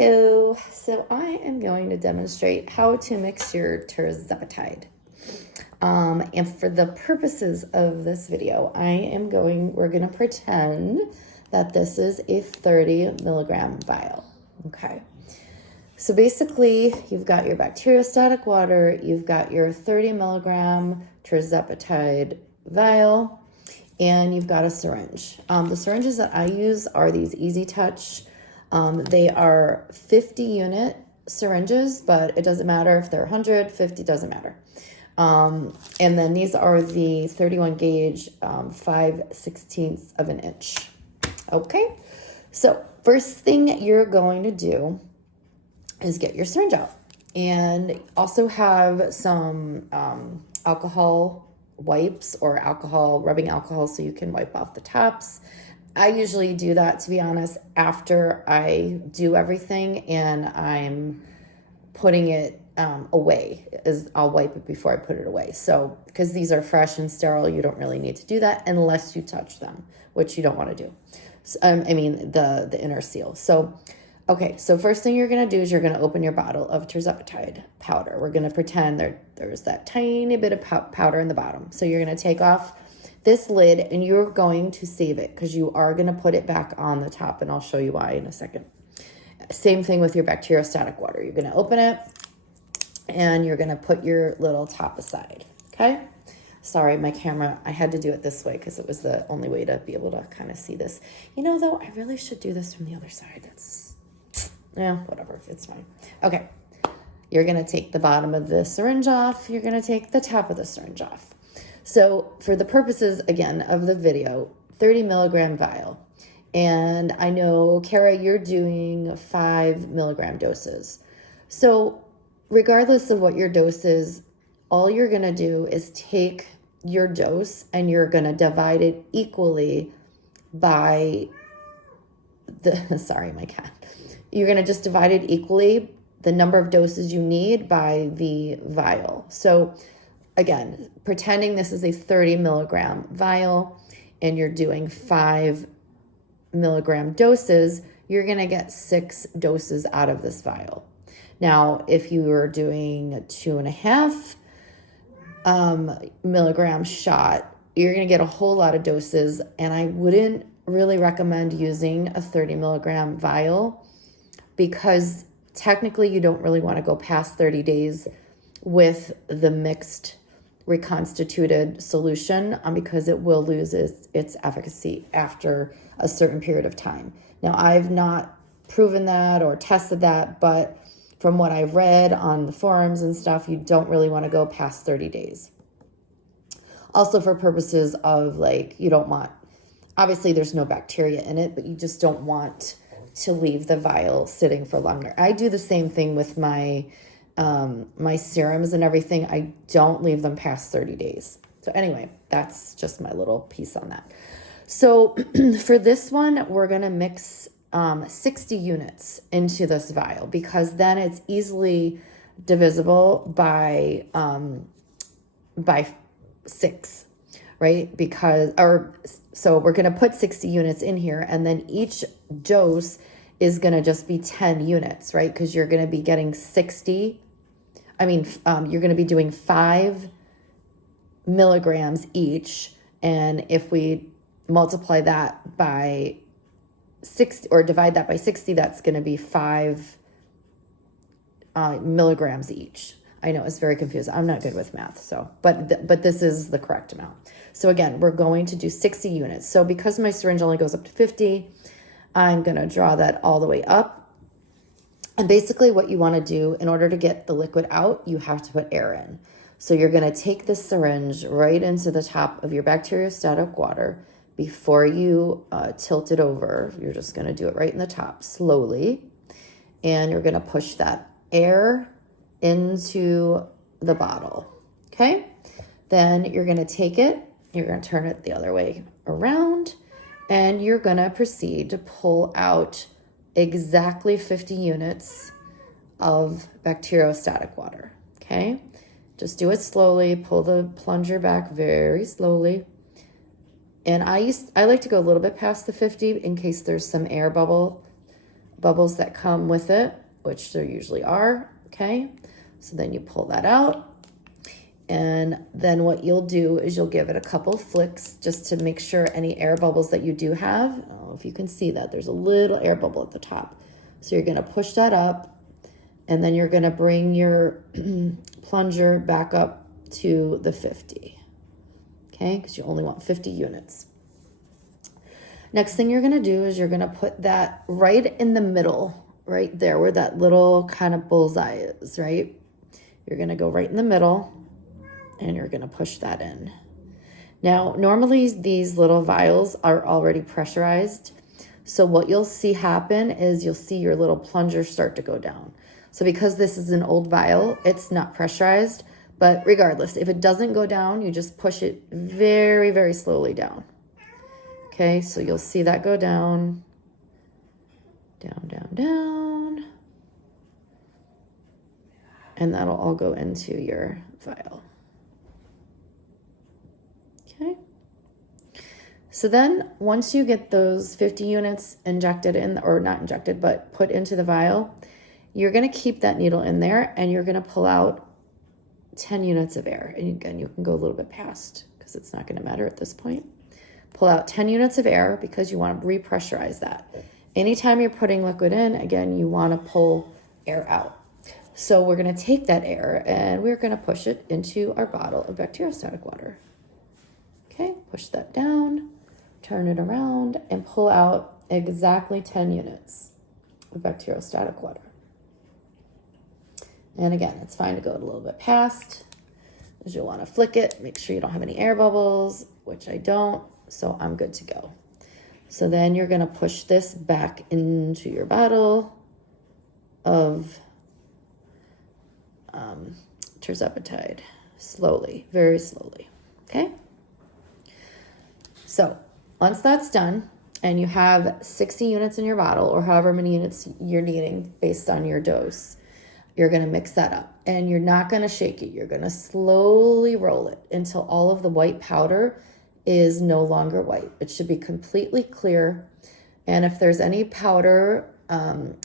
Hello, so I am going to demonstrate how to mix your Tirz. And for the purposes of this video, we're going to pretend that this is a 30 milligram vial, okay? So basically, you've got your bacteriostatic water, you've got your 30 milligram terzepatide vial, and you've got a syringe. The syringes that I use are these Easy Touch. They are 50 unit syringes, but it doesn't matter if they're 150, doesn't matter. And then these are the 31 gauge, 5/16 of an inch. Okay, so first thing you're going to do is get your syringe out, and also have some alcohol wipes or rubbing alcohol so you can wipe off the tops. I usually do that, to be honest, after I do everything and I'm putting it away. I'll wipe it before I put it away. So, because these are fresh and sterile, you don't really need to do that unless you touch them, which you don't want to do. So, the inner seal. So, okay, so first thing you're going to do is you're going to open your bottle of terzepatide powder. We're going to pretend there's that tiny bit of powder in the bottom. So you're going to take off this lid and you're going to save it because you are going to put it back on the top, and I'll show you why in a second. Same thing with your bacteriostatic water. You're going to open it and you're going to put your little top aside, okay? Sorry, my camera, I had to do it this way because it was the only way to be able to kind of see this. You know, though, I really should do this from the other side. Yeah, whatever, it's fine. Okay, you're going to take the bottom of the syringe off. You're going to take the top of the syringe off. So for the purposes, again, of the video, 30 milligram vial. And I know, Kara, you're doing 5 milligram doses. So regardless of what your dose is, all you're going to do is take your dose and you're going to divide it equally by sorry, my cat. You're going to just divide it equally, the number of doses you need, by the vial. So again, pretending this is a 30 milligram vial and you're doing 5 milligram doses, you're going to get 6 doses out of this vial. Now, if you were doing a 2.5 milligram shot, you're going to get a whole lot of doses, and I wouldn't really recommend using a 30 milligram vial because technically you don't really want to go past 30 days with the mixed reconstituted solution because it will lose its efficacy after a certain period of time. Now, I've not proven that or tested that, but from what I've read on the forums and stuff, you don't really want to go past 30 days. Also, for purposes of you don't want, obviously there's no bacteria in it, but you just don't want to leave the vial sitting for longer. I do the same thing with my serums and everything. I don't leave them past 30 days. So anyway, that's just my little piece on that. So for this one, we're going to mix 60 units into this vial because then it's easily divisible by 6, right? So we're going to put 60 units in here, and then each dose is going to just be 10 units, right? Because you're going to be getting you're going to be doing 5 milligrams each. And if we multiply that by 60 or divide that by 60, that's going to be 5 milligrams each. I know it's very confusing. I'm not good with math, but this is the correct amount. So again, we're going to do 60 units. So because my syringe only goes up to 50, I'm going to draw that all the way up. And basically what you want to do in order to get the liquid out, you have to put air in. So you're going to take the syringe right into the top of your bacteriostatic water before you tilt it over. You're just going to do it right in the top slowly. And you're going to push that air into the bottle. Okay? Then you're going to take it, you're going to turn it the other way around, and you're going to proceed to pull out exactly 50 units of bacteriostatic water. Okay? Just do it slowly. Pull the plunger back very slowly. And I like to go a little bit past the 50 in case there's some air bubble bubbles that come with it, which there usually are, okay? So then you pull that out. And then what you'll do is you'll give it a couple flicks just to make sure any air bubbles that you do have, I don't know if you can see that, there's a little air bubble at the top. So you're gonna push that up, and then you're gonna bring your plunger back up to the 50, okay? Because you only want 50 units. Next thing you're gonna do is you're gonna put that right in the middle, right there where that little kind of bullseye is, right? You're gonna go right in the middle, and you're gonna push that in. Now, normally these little vials are already pressurized. So what you'll see happen is you'll see your little plunger start to go down. So because this is an old vial, it's not pressurized, but regardless, if it doesn't go down, you just push it very, very slowly down. Okay, so you'll see that go down, down, down, down, and that'll all go into your vial. Okay. So then once you get those 50 units injected in, or not injected, but put into the vial, you're going to keep that needle in there, and you're going to pull out 10 units of air. And again, you can go a little bit past because it's not going to matter at this point. Pull out 10 units of air because you want to repressurize that. Anytime you're putting liquid in, again, you want to pull air out. So we're going to take that air and we're going to push it into our bottle of bacteriostatic water. Okay, push that down, turn it around, and pull out exactly 10 units of bacteriostatic water. And again, it's fine to go a little bit past, as you'll want to flick it, make sure you don't have any air bubbles, which I don't, so I'm good to go. So then you're going to push this back into your bottle of terzepatide, slowly, very slowly, okay? So once that's done and you have 60 units in your bottle, or however many units you're needing based on your dose, you're going to mix that up, and you're not going to shake it. You're going to slowly roll it until all of the white powder is no longer white. It should be completely clear. And if there's any powder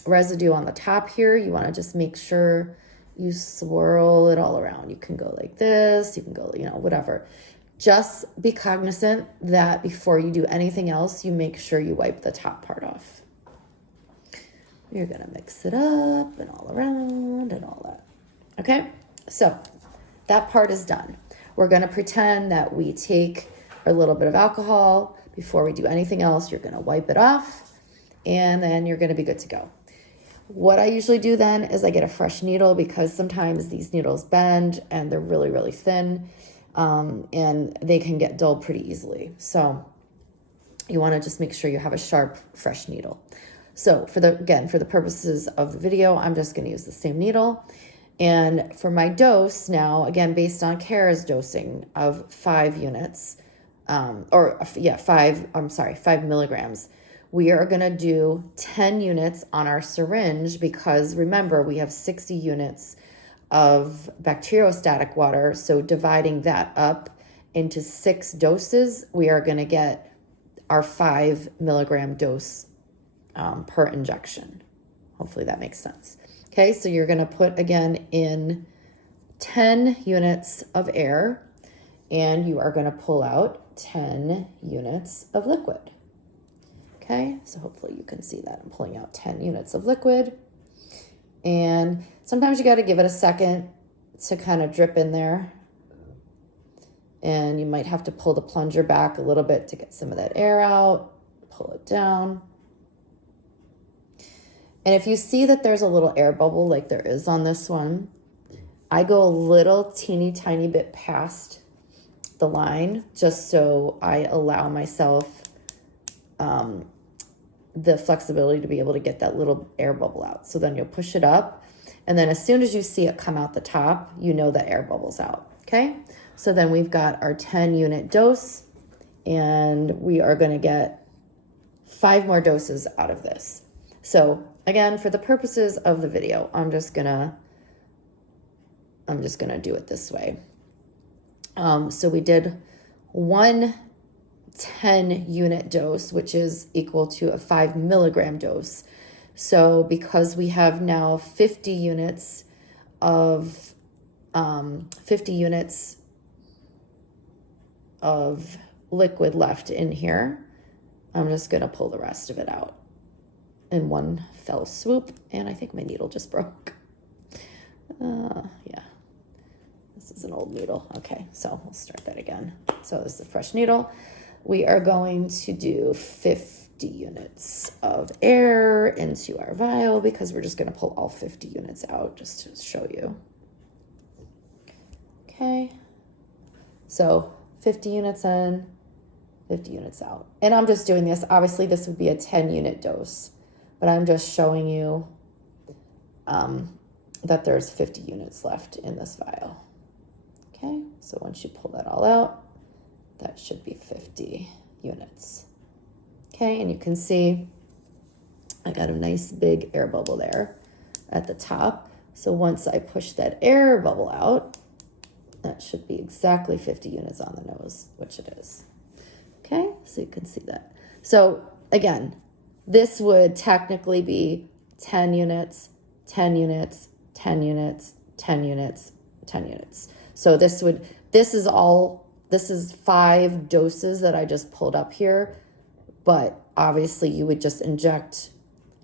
residue on the top here, you want to just make sure you swirl it all around. You can go like this, you can go, whatever. Just be cognizant that before you do anything else, you make sure you wipe the top part off. You're going to mix it up and all around and all that. Okay, so that part is done. We're going to pretend that we take a little bit of alcohol. Before we do anything else, you're going to wipe it off, and then you're going to be good to go. What I usually do then is I get a fresh needle, because sometimes these needles bend and they're really, really thin, and they can get dulled pretty easily. So you want to just make sure you have a sharp, fresh needle. So for the purposes of the video, I'm just going to use the same needle. And for my dose now, again, based on Kara's dosing of 5 units, 5 milligrams, we are going to do 10 units on our syringe, because remember, we have 60 units of bacteriostatic water. So dividing that up into 6 doses, we are going to get our 5 milligram dose per injection. Hopefully that makes sense. Okay, so you're going to put again in 10 units of air, and you are going to pull out 10 units of liquid. Okay, so hopefully you can see that. I'm pulling out 10 units of liquid, and sometimes you got to give it a second to kind of drip in there, and you might have to pull the plunger back a little bit to get some of that air out, pull it down. And if you see that there's a little air bubble like there is on this one, I go a little teeny tiny bit past the line, just so I allow myself the flexibility to be able to get that little air bubble out. So then you'll push it up, and then as soon as you see it come out the top, you know that air bubble's out, okay? So then we've got our 10 unit dose, and we are gonna get 5 more doses out of this. So again, for the purposes of the video, I'm just gonna do it this way. So we did 1 10 unit dose, which is equal to a 5 milligram dose. So because we have now 50 units of 50 units of liquid left in here, I'm just going to pull the rest of it out in one fell swoop. And I think my needle just broke. Yeah, this is an old needle. Okay, so we'll start that again. So this is a fresh needle. We are going to do 50 units of air into our vial because we're just going to pull all 50 units out just to show you. Okay, so 50 units in, 50 units out. And I'm just doing this. Obviously, this would be a 10-unit dose, but I'm just showing you that there's 50 units left in this vial. Okay, so once you pull that all out, that should be 50 units. Okay, and you can see I got a nice big air bubble there at the top. So once I push that air bubble out, that should be exactly 50 units on the nose, which it is. Okay, so you can see that. So again, this would technically be 10 units, 10 units, 10 units, 10 units, 10 units. So this is 5 doses that I just pulled up here, but obviously you would just inject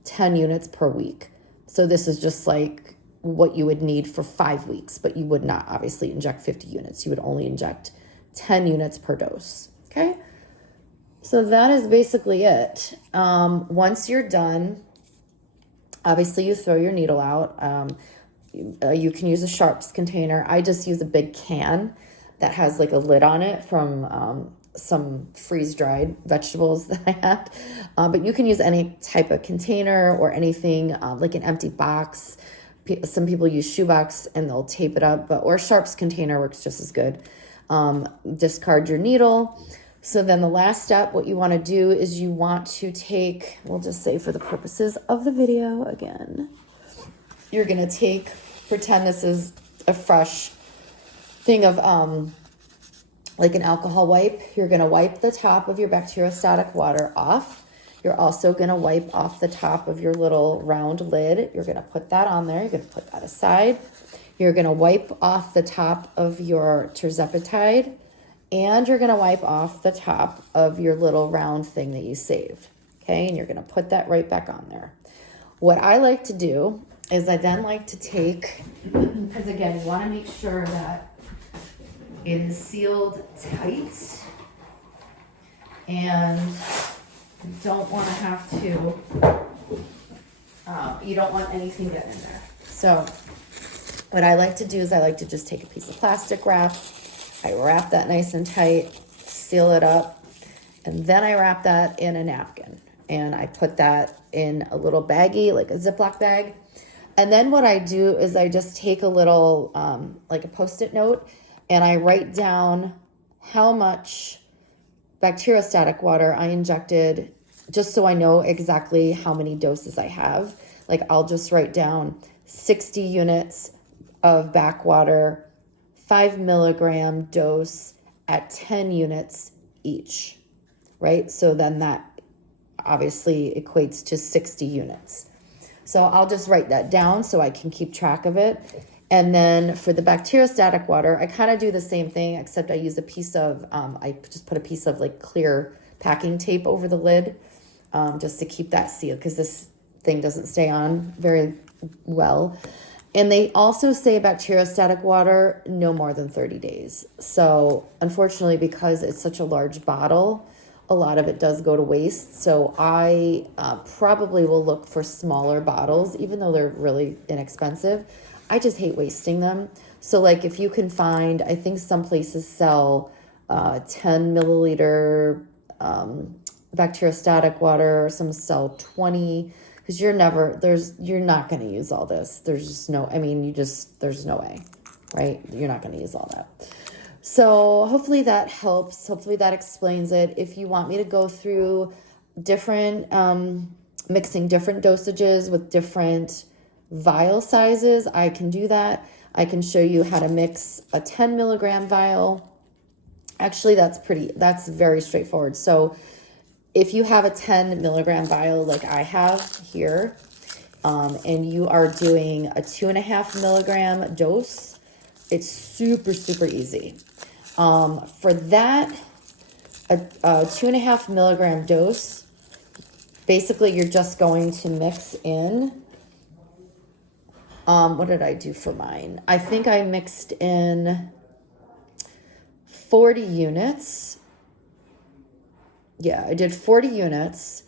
10 units per week. So this is just like what you would need for 5 weeks, but you would not obviously inject 50 units. You would only inject 10 units per dose. Okay. So that is basically it. Once you're done, obviously you throw your needle out. You can use a sharps container. I just use a big can that has like a lid on it from some freeze-dried vegetables that I had. But you can use any type of container or anything like an empty box. Some people use shoebox and they'll tape it up, or a sharps container works just as good. Discard your needle. So then the last step, what you want to do is you want to take, we'll just say for the purposes of the video again, you're going to pretend this is a fresh thing of like an alcohol wipe. You're going to wipe the top of your bacteriostatic water off. You're also going to wipe off the top of your little round lid. You're going to put that on there. You're going to put that aside. You're going to wipe off the top of your terzepatide, and you're going to wipe off the top of your little round thing that you saved. Okay, and you're going to put that right back on there. What I like to do is I then like to take, because again, you want to make sure that it is sealed tight, and you don't want to have to, you don't want anything getting in there. So what I like to do is I like to just take a piece of plastic wrap. I wrap that nice and tight, seal it up, and then I wrap that in a napkin. And I put that in a little baggie, like a Ziploc bag. And then what I do is I just take a little, like a Post-it note, and I write down how much bacteriostatic water I injected, just so I know exactly how many doses I have. Like I'll just write down 60 units of backwater, 5 milligram dose at 10 units each, right? So then that obviously equates to 60 units. So I'll just write that down so I can keep track of it. And then for the bacteriostatic water, I kind of do the same thing, except I use a piece of, I just put a piece of like clear packing tape over the lid, just to keep that sealed, because this thing doesn't stay on very well. And they also say bacteriostatic water, no more than 30 days. So unfortunately, because it's such a large bottle, a lot of it does go to waste. So I probably will look for smaller bottles, even though they're really inexpensive. I just hate wasting them. So like if you can find, I think some places sell 10 milliliter bacteriostatic water, some sell 20, because you're not going to use all this. There's just no, there's no way, right? You're not going to use all that. So hopefully that helps. Hopefully that explains it. If you want me to go through different, mixing different dosages with different vial sizes, I can do that. I can show you how to mix a 10 milligram vial. Actually, that's very straightforward. So if you have a 10 milligram vial like I have here, and you are doing a 2.5 milligram dose, it's super, super easy. For that, a 2.5 milligram dose, basically you're just going to mix in, what did I do for mine? I think I mixed in 40 units. Yeah, I did 40 units,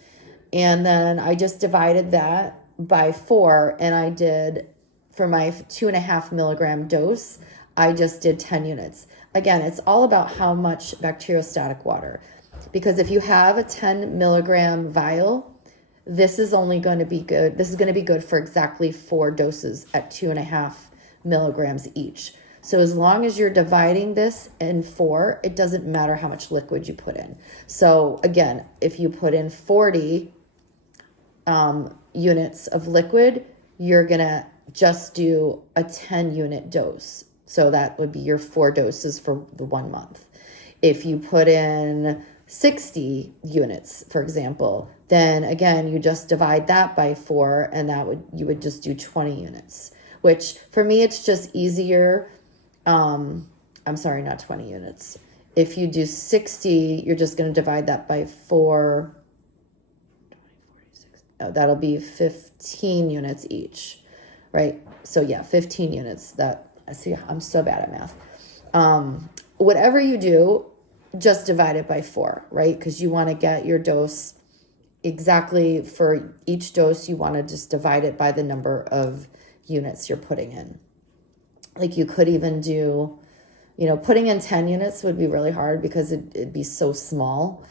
and then I just divided that by 4, and I did, for my 2.5 milligram dose, I just did 10 units. Again, it's all about how much bacteriostatic water, because if you have a 10 milligram vial, this is only going to be good. This is going to be good for exactly 4 doses at 2.5 milligrams each. So as long as you're dividing this in 4, it doesn't matter how much liquid you put in. So again, if you put in 40 units of liquid, you're going to just do a 10 unit dose. So that would be your 4 doses for the 1 month. If you put in 60 units, for example, then again, you just divide that by 4, and you would just do 20 units, which for me, it's just easier. I'm sorry, not 20 units. If you do 60, you're just going to divide that by 4. Oh, that'll be 15 units each, right? So yeah, 15 units. See, I'm so bad at math. Whatever you do, just divide it by 4, right? Because you want to get your dose exactly. For each dose, you want to just divide it by the number of units you're putting in. Like you could even do, putting in 10 units would be really hard because it'd be so small.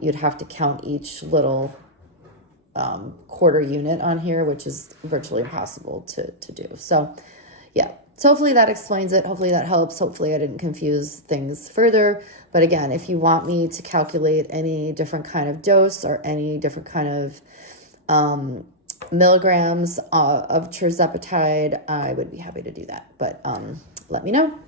You'd have to count each little quarter unit on here, which is virtually impossible to do. So yeah, so hopefully that explains it. Hopefully that helps. Hopefully I didn't confuse things further. But again, if you want me to calculate any different kind of dose or any different kind of milligrams of tirzepatide, I would be happy to do that. But let me know.